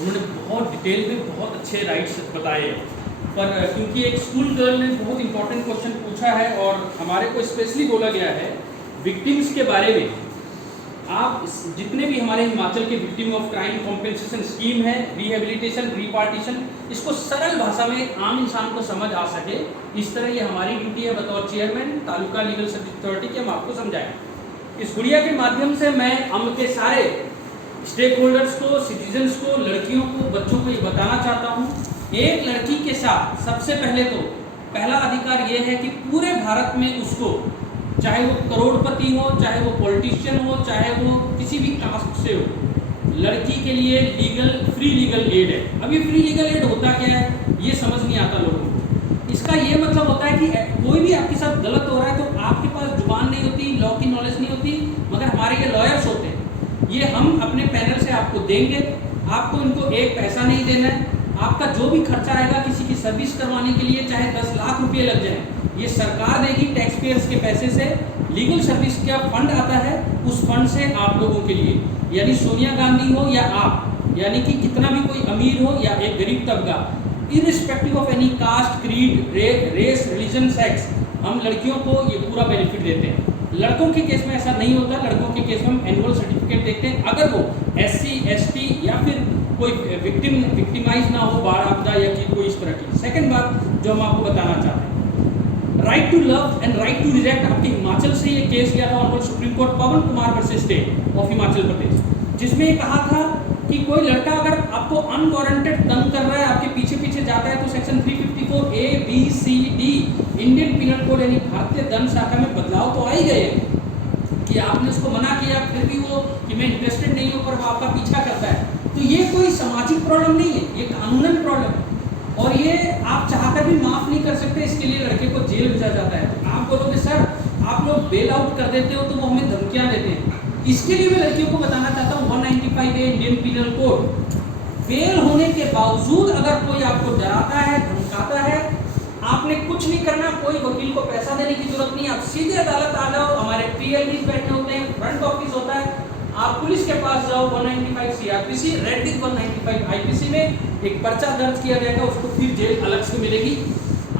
उन्होंने बहुत डिटेल में बहुत अच्छे राइट्स बताए हैं। पर क्योंकि एक स्कूल गर्ल ने बहुत इंपॉर्टेंट क्वेश्चन पूछा है और हमारे को स्पेशली बोला गया है विक्टिम्स के बारे में, आप जितने भी हमारे हिमाचल के victim of crime compensation scheme है, रिहेबिलिटेशन, रिपार्टीशन, इसको सरल भाषा में एक आम इंसान को समझ आ सके, इस तरह ये हमारी ड्यूटी है बतौर chairman taluka legal service authority की, हम आपको समझाएं। इस गुड़िया के माध्यम से मैं हम के सारे स्टेक होल्डर्स को, सिटीजन्स को, लड़कियों को, बच्चों को ये बताना चाहता हूँ, एक लड़की के साथ सबसे पहले तो पहला अधिकार ये है कि पूरे भारत में उसको, चाहे वो करोड़पति हो, चाहे वो पॉलिटिशियन हो, चाहे वो किसी भी कास्ट से हो, लड़की के लिए फ्री लीगल एड है। अभी फ्री लीगल एड होता क्या है ये समझ नहीं आता लोगों को। इसका ये मतलब होता है कि कोई भी आपके साथ गलत हो रहा है तो आपके पास जुबान नहीं होती, लॉ की नॉलेज नहीं होती, मगर हमारे ये लॉयर्स होते हैं, ये हम अपने पैनल से आपको देंगे, आपको इनको एक पैसा नहीं देना है, आपका जो भी खर्चा आएगा किसी की सर्विस करवाने के लिए, चाहे 10 लाख रुपये लग जाए, ये सरकार देगी टैक्स पेयर्स के पैसे से। लीगल सर्विस का फंड आता है, उस फंड से आप लोगों के लिए, यानी सोनिया गांधी हो या आप, यानी कि कितना भी कोई अमीर हो या एक गरीब तबका, irrespective of any caste, creed, race, religion, sex, हम लड़कियों को ये पूरा बेनिफिट देते हैं। लड़कों के केस में ऐसा नहीं होता, लड़कों के केस में हम एनुअल सर्टिफिकेट देखते हैं, अगर वो SC, ST या फिर कोई विक्टिमाइज ना हो, बाढ़ आपदा या कि कोई इस तरह की। सेकंड बात जो हम आपको बताना चाहते हैं, right to love and right to reject, आपके हिमाचल से ये केस गया था honourable Supreme Court Pawan Kumar versus state of Himachal Pradesh, जिसमें ये कहा था कि कोई लड़का अगर आपको अनवारंटेड तंग कर रहा है, आपके पीछे पीछे जाता है, तो section 354A, B, C, D Indian penal code यानी भारतीय दंड शाखा में बदलाव तो आ ही गए कि आपने उसको मना किया, फिर भी वो कि मैं इंटरेस्टेड नहीं हूँ, पर वो आपका पीछा करता है, तो ये कोई सामाजिक प्रॉब्लम नहीं है, ये कानूनन प्रॉब्लम, और ये आप चाहकर भी माफ नहीं कर सकते, इसके लिए लड़के को जेल भेजा जाता है। तो आप बोलोगे सर आप लोग बेल आउट कर देते हो तो वो हमें धमकियां देते हैं, इसके लिए मैं लड़कियों को बताना चाहता हूँ 195A Indian penal code, bell होने के बावजूद अगर कोई आपको डराता है, धमकाता है, आपने कुछ नहीं करना, कोई वकील को पैसा देने की जरूरत नहीं, आप सीधे अदालत आ जाओ, हमारे TLDs बैठे होते हैं, फ्रंट ऑफिस होता है, आप पुलिस के पास जाओ, 195 CRPC, रेड विद 195 IPC में एक पर्चा दर्ज किया जाएगा, उसको फिर जेल अलग से मिलेगी।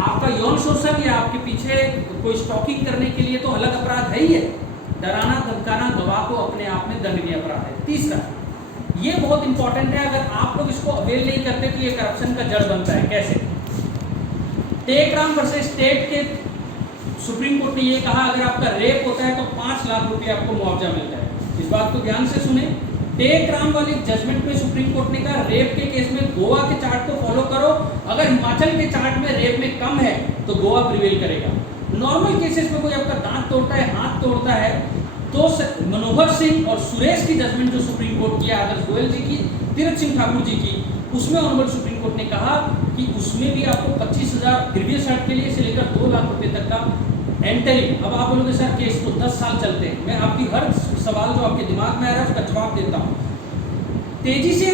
आपका यौन शोषण या आपके पीछे कोई स्टॉकिंग करने के लिए तो अलग अपराध है ही है, डराना धमकाना गवाह को अपने आप में दंडनीय अपराध है। तीसरा, ये बहुत इंपॉर्टेंट है, अगर आप लोग इसको अवेल नहीं करते तो ये करप्शन का जड़ बनता है। कैसे? टेकराम वर्सेस स्टेट के सुप्रीम कोर्ट ने ये कहा अगर आपका रेप होता है तो 5 लाख रुपए आपको मुआवजा मिलता है। इस बात को ध्यान से सुने, टेकराम वाली जजमेंट में सुप्रीम कोर्ट ने कहा रेप के केस में गोवा के चार्ट को फॉलो करो, अगर हिमाचल के चार्ट में रेप में कम है तो गोवा प्रिवेल करेगा। नॉर्मल केसेस में कोई आपका दांत तोड़ता है, हाथ तोड़ता है, तो मनोहर सिंह और सुरेश की जजमेंट जो सुप्रीम कोर्ट की, आदर्श गोयल जी की, तीरथ सिंह ठाकुर जी की, उसमें ऑनरेबल सुप्रीम कोर्ट ने कहा कि उसमें भी आपको 25,000 प्रीवियस एक्ट के लिए से लेकर 2 लाख रुपए तक का एंटरिंग। अब आप बोलोगे सर केस को 10 साल चलते हैं, मैं आपकी हर सवाल जो आपके दिमाग में आ रहा है उसका जवाब देता हूँ। तेजी से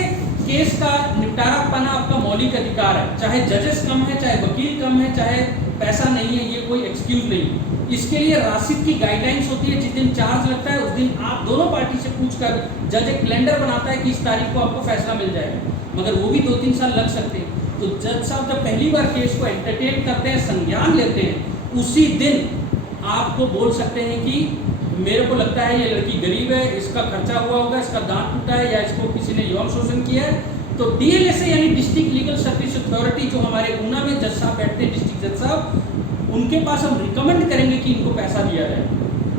केस का निपटारा पाना आपका मौलिक अधिकार है, चाहे जजेस कम है, चाहे वकील कम है, चाहे पैसा नहीं है, ये कोई एक्सक्यूज नहीं। इसके लिए राशिद की गाइडलाइंस होती है, जिस दिन चार्ज लगता है उस दिन आप दोनों पार्टी से पूछकर जज एक कैलेंडर बनाता है कि इस तारीख को आपको फैसला मिल जाएगा, मगर वो भी 2-3 साल लग सकते हैं। तो जज साहब जब पहली बार केस को एंटरटेन करते हैं, संज्ञान लेते हैं, उसी दिन आपको बोल सकते हैं कि मेरे को लगता है ये लड़की गरीब है, इसका खर्चा हुआ होगा, इसका दांत टूटा है या इसको किसी ने यौन शोषण किया है, तो DLSA यानी डिस्ट्रिक्ट लीगल सर्विस अथॉरिटी जो हमारे ऊना में जज साहब बैठते हैं, डिस्ट्रिक्ट जज साहब, उनके पास हम रिकमेंड करेंगे कि इनको पैसा दिया जाए।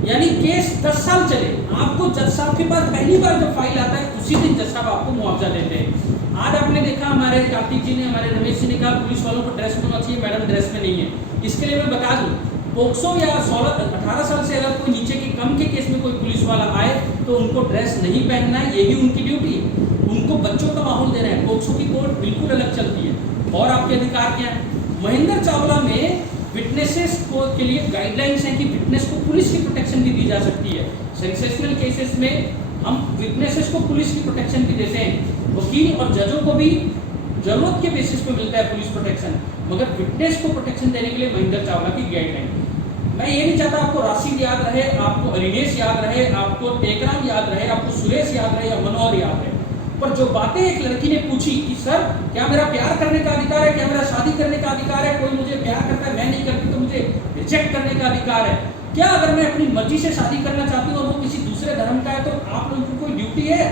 यानी केस 10 साल चले, आपको जज साहब के पास पहली बार जब फाइल आता है उसी दिन जज साहब आपको मुआवजा देते हैं। आज आपने देखा हमारे कार्तिक जी ने, हमारे रमेश जी ने कहा पुलिस वालों को ड्रेस में होना चाहिए, मैडम ड्रेस में नहीं है। इसके लिए मैं बता दूं, पोक्सो या 18 साल से अगर कोई नीचे के कम के केस में कोई पुलिस वाला आए तो उनको ड्रेस नहीं पहनना है, ये भी उनकी ड्यूटी है, उनको बच्चों का माहौल देना है। पोक्सो की कोर्ट बिल्कुल अलग चलती है। और आपके अधिकार क्या है? महेंद्र चावला में विटनेसेस को के लिए गाइडलाइंस है कि विटनेस को पुलिस की प्रोटेक्शन भी दी जा सकती है। सेंसेशनल केसेस में हम विटनेसेस को पुलिस की प्रोटेक्शन भी देते हैं, वकील और जजों को भी जरूरत के बेसिस पे मिलता है पुलिस प्रोटेक्शन, मगर विटनेस को प्रोटेक्शन देने के लिए महेंद्र चावला की गाइडलाइन। मैं ये नहीं चाहता आपको राशिद याद रहे, आपको अरिनेश याद रहे, आपको टेकराम याद रहे, आपको सुरेश याद रहे या मनोहर याद रहे। पर जो बातें एक लड़की ने पूछी कि सर क्या मेरा प्यार करने का अधिकार है, क्या मेरा शादी करने का अधिकार है, कोई मुझे प्यार करता है मैं नहीं करती तो मुझे रिजेक्ट करने का अधिकार है, क्या अगर मैं अपनी मर्जी से शादी करना चाहती हूँ और वो किसी दूसरे धर्म का है तो आप लोगों की कोई ड्यूटी है,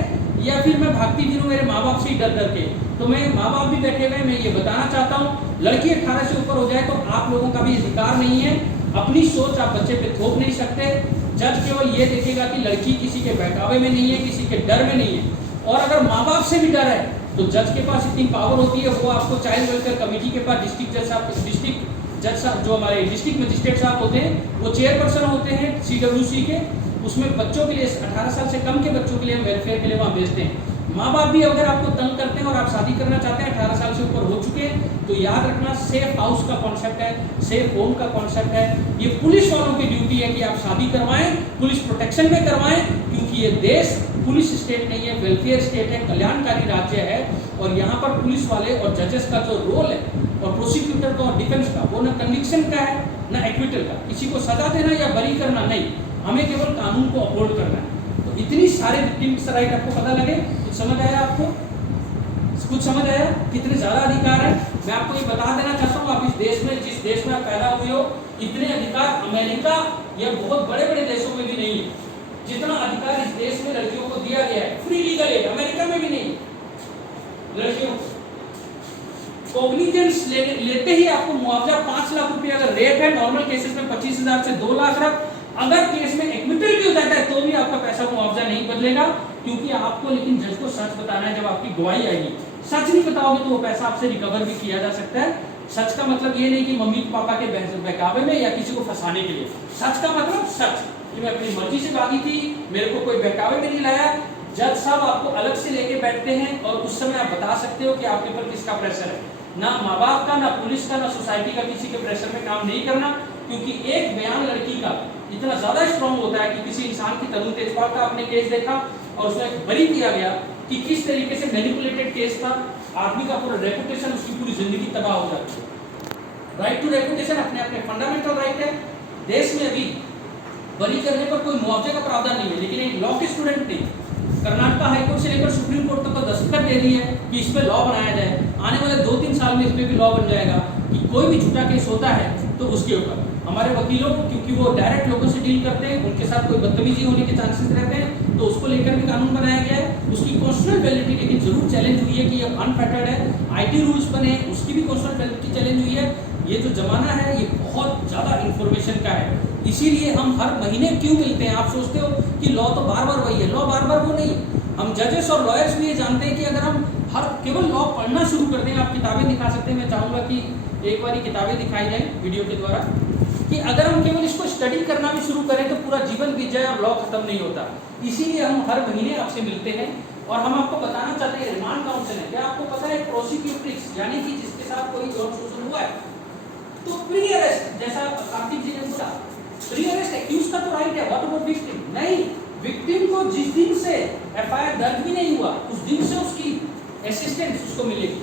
या फिर मैं भागती फिरूं मेरे माँ बाप से ही डर डर के। तो मैं माँ बाप भी बैठे हुए, मैं ये बताना चाहता हूँ लड़की 18 से ऊपर हो जाए तो आप लोगों का भी अधिकार नहीं है, अपनी सोच आप बच्चे पे थोप नहीं सकते। जज केवल ये देखेगा कि लड़की किसी के बहकावे में नहीं है, किसी के डर में नहीं है, और अगर माँ बाप से भी डर है तो जज के पास इतनी पावर होती है, वो आपको चाइल्ड वेलफेयर कमेटी के पास डिस्ट्रिक्ट जज साहब जो हमारे डिस्ट्रिक्ट मजिस्ट्रेट साहब होते हैं वो चेयरपर्सन होते हैं CWC के, उसमें बच्चों के लिए 18 साल से कम के बच्चों के लिए हम वेलफेयर के लिए वहाँ भेजते हैं। माँ बाप भी अगर आपको तंग करते हैं और आप शादी करना चाहते हैं 18 साल से ऊपर हो चुके हैं तो याद रखना सेफ हाउस का कॉन्सेप्ट है, सेफ होम का कॉन्सेप्ट है, ये पुलिस वालों की ड्यूटी है कि आप शादी करवाएं, पुलिस प्रोटेक्शन में करवाएं, क्योंकि ये देश पुलिस स्टेट नहीं है, वेलफेयर स्टेट है, कल्याणकारी राज्य है, और यहाँ पर पुलिस वाले और जजेस का जो रोल है और प्रोसिक्यूटर का और डिफेंस का वो ना कन्विक्शन का है ना एक्विटल का, किसी को सजा देना या बरी करना नहीं, हमें केवल कानून को अपलोड करना है। तो इतनी सारे विक्टिम्स राइट आपको पता लगे, कुछ समझ आया आपको, कुछ समझ आया कितने ज्यादा अधिकार है। मैं आपको ये बता देना चाहता हूँ आप इस देश में जिस देश में आप पैदा हुए हो इतने अधिकार अमेरिका या बहुत बड़े बड़े देशों में भी नहीं है जितना अधिकार इस देश में लड़कियों को दिया गया है। फ्री लीगल एड अमेरिका में भी नहीं, लड़कियों को कॉग्निजेंस लेते ही आपको मुआवजा 5 लाख रुपए, अगर रेप है नॉर्मल केसेस में 25,000 से 2 लाख तक, अगर केस में एक्विटल भी हो जाता है तो भी आपका पैसा मुआवजा नहीं बदलेगा, क्योंकि आपको लेकिन जज को सच बताना है। जब आपकी गवाही आएगी सच नहीं बताओगे तो वो पैसा आपसे रिकवर भी किया जा सकता है। सच का मतलब ये नहीं कि मम्मी पापा के बहकावे में या किसी को फंसाने के लिए, सच का मतलब सच कि मैं अपनी मर्जी से भागी थी, मेरे को कोई बहकावे में नहीं लाया। जज साहब आपको अलग से लेके बैठते हैं और उस समय आप बता सकते हो कि आपके ऊपर किसका प्रेशर है, ना माँ बाप का, ना पुलिस का, ना सोसाइटी का, किसी के प्रेशर में काम नहीं करना, क्योंकि एक बयान लड़की का इतना ज्यादा स्ट्रॉन्ग होता है कि किसी इंसान की तरुण तेजपाल का आपने केस देखा और उसमें बरी किया गया कि किस तरीके से मैनिपुलेटेड केस था, आदमी का पूरा रेपुटेशन, उसकी पूरी जिंदगी तबाह हो जाती है। राइट टू रेपुटेशन अपने अपने फंडामेंटल राइट है। देश में अभी बरी करने पर कोई मुआवजे का प्रावधान नहीं है, लेकिन एक लॉ के स्टूडेंट ने कर्नाटक हाईकोर्ट से लेकर सुप्रीम कोर्ट तक तो दस्तखत दे दी है कि इस पे लॉ बनाया जाए। आने वाले 2-3 साल में इस पे भी लॉ बन जाएगा कि कोई भी झूठा केस होता है तो उसके ऊपर हमारे वकीलों, क्योंकि वो डायरेक्ट लोगों से डील करते हैं, उनके साथ कोई बदतमीजी होने के चांसेस रहते हैं, तो उसको लेकर भी कानून बनाया गया है। उसकी कॉन्स्टिट्यूशनल वैलिडिटी लेकिन जरूर चैलेंज हुई है कि ये अनफेटर्ड है। IT रूल्स बने, उसकी भी कॉन्स्टिट्यूशनल वैलिडिटी चैलेंज हुई है। ये जो जमाना है ये बहुत ज्यादा इंफॉर्मेशन का है, इसीलिए हम हर महीने क्यों मिलते हैं। आप सोचते हो कि लॉ तो बार बार वही है, लॉ बार बार वो नहीं। हम जजेस और लॉयर्स भी ये जानते हैं कि अगर हम हर केवल लॉ पढ़ना शुरू कर दें, आप किताबें दिखा सकते हैं, मैं चाहूंगा कि एक बार किताबें दिखाई जाए वीडियो के द्वारा, कि अगर हम केवल इसको स्टडी करना भी शुरू करें तो पूरा जीवन बीत जाए और लॉ खत्म नहीं होता। इसीलिए हम हर महीने आपसे मिलते हैं और हम आपको बताना चाहते हैं रिमांड काउंसिल है। क्या आपको पता है प्रोसिक्यूट्रिक्स यानी कि जिसके साथ कोई यौन शोषण हुआ है तो प्री अरेस्ट, जैसा कार्तिक जी ने बोला प्री अरेस्ट एक्यूज का तो राइट है, व्हाट अबाउट विक्टिम? नहीं, विक्टिम को जिस दिन से FIR दर्ज भी नहीं हुआ उस दिन से उसकी असिस्टेंस उसको मिलेगी।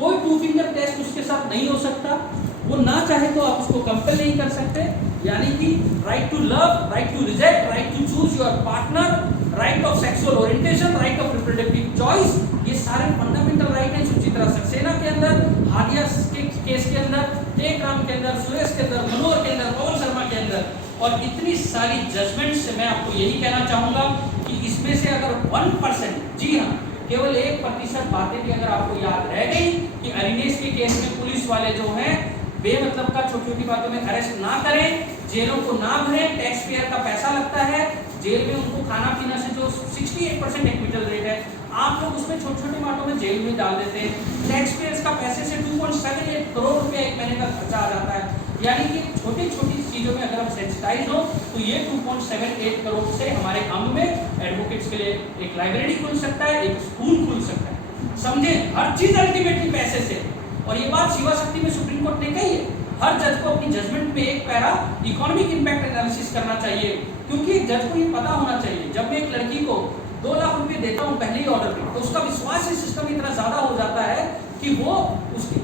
कोई 2 फिंगर टेस्ट उसके साथ नहीं हो सकता, वो ना चाहे तो आप उसको कंपेल नहीं कर सकते। यानी कि right to love, right to reject, right to choose your partner, right of sexual orientation, right of reproductive choice, ये सारे फंडामेंटल राइट हैं। सुचित्रा सक्सेना के अंदर, हादिया के केस के अंदर, टेक राम के अंदर, सुरेश के अंदर, मनोहर के अंदर, पवन शर्मा के अंदर, और इतनी सारी जजमेंट से मैं आपको यही कहना चाहूंगा कि इसमें से अगर 1%, जी हाँ केवल 1% बातें भी अगर आपको याद रह गई कि अरिनेश के केस में पुलिस वाले जो हैं बेमतलब का छोटी छोटी बातों में अरेस्ट ना करें, जेलों को ना भरें, टैक्स पेयर का पैसा लगता है, जेल में उनको खाना पीना से जो 68% एक्विटल रेट है, आप लोग उसमें छोटे छोटे बातों में जेल में डाल देते हैं। टैक्स पेयर्स का पैसे से 2.78 करोड़ रुपया एक महीने का खर्चा आ जाता है। यानी कि छोटी छोटी चीजों में अगर हम सेंसिटाइज हो तो ये 2.78 करोड़ से हमारे अंब में एडवोकेट्स के लिए एक लाइब्रेरी खुल सकता है, एक स्कूल खुल सकता है। समझे, हर चीज अल्टीमेटली पैसे से। और ये बात शिवा शक्ति में सुप्रीम कोर्ट ने कही है, हर जज को अपनी जजमेंट में एक पैरा इकोनॉमिक इंपैक्ट एनालिसिस करना चाहिए, क्योंकि जज को ये पता होना चाहिए जब मैं एक लड़की को 2 लाख रुपए देता हूँ पहले ही ऑर्डर में, तो उसका विश्वास इस सिस्टम में इतना ज्यादा हो जाता है कि वो उसकी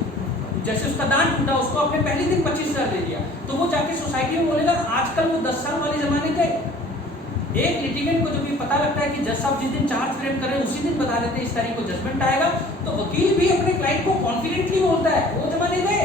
जैसे उसका दान टूटा, उसको अपने पहले दिन 25,000 दे दिया, तो वो जाके सोसाइटी में बोलेगा आजकल वो 10 साल वाले जमाने के एक लिटिगेंट को जब ये पता लगता है कि जज साहब जिस दिन चार्ज फ्रेम कर रहे हैं उसी दिन बता देते हैं इस तारीख को जजमेंट आएगा, तो वकील भी अपने क्लाइंट को कॉन्फिडेंटली बोलता है। वो जमाने गए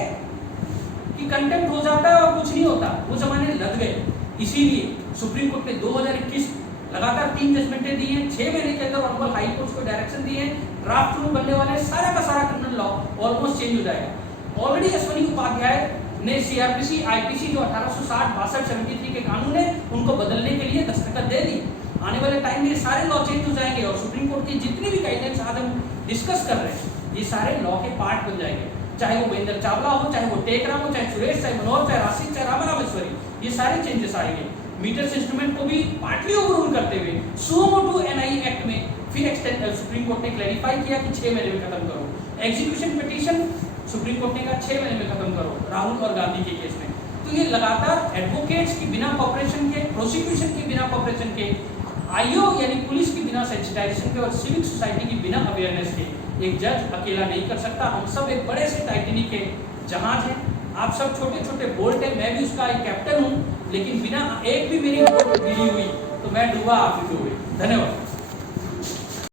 कि कंटेम्प्ट हो जाता है और कुछ नहीं होता, वो जमाने लग गए। इसीलिए सुप्रीम कोर्ट ने 2021 लगातार 3 जजमेंटें दी हैं, 6 महीने के अंदर ऑनरेबल हाई कोर्ट को डायरेक्शन दी है, ड्राफ्ट रूल बनने वाले सारा का सारा क्रिमिनल लॉ ऑलमोस्ट चेंज हो जाएगा। ऑलरेडी अश्वनी उपाध्याय ने सीआरपीसी आईपीसी जो 1860-62-73 के कानून है उनको बदलने के लिए दस्तखत दे दी। आने वाले टाइम में ये सारे लॉ चेंज हो जाएंगे और सुप्रीम कोर्ट की जितनी भी गाइडलाइंस आज हम डिस्कस कर रहे हैं ये सारे लॉ के पार्ट बन जाएंगे, चाहे वो महेंद्र चावला हो, चाहे वो टेकराम हो, चाहे सुरेश, चाहे मनोहर, चाहे राशिद, चाहे रामारामेश्वरी, ये सारे चेंजेस आएंगे। मीटर्स इंस्ट्रूमेंट को भी पार्टली ओवररूल करते हुए सुमो टू एनआई एक्ट में फिर एक्सटेंड सुप्रीम कोर्ट ने क्लैरिफाई किया कि 6 महीने में खत्म करो। एग्जीक्यूशन पिटीशन सुप्रीम कोर्ट ने कहा 6 महीने में खत्म करो राहुल और गांधी के केस में। तो ये लगातार एडवोकेट्स की बिना कॉपरेशन के, प्रोसिक्यूशन की बिना कॉपरेशन के, आईओ यानी पुलिस की बिना सेंसिटाइजेशन के और सिविक सोसाइटी की बिना अवेयरनेस के एक जज अकेला नहीं कर सकता। हम सब एक बड़े से टाइटैनिक के जहाज हैं, आप सब छोटे छोटे बोल्ट हैं, मैं भी उसका एक कैप्टन हूँ, लेकिन बिना एक भी मेरी रिपोर्ट मिली हुई तो मैं डूबा, आप भी डूबे। धन्यवाद।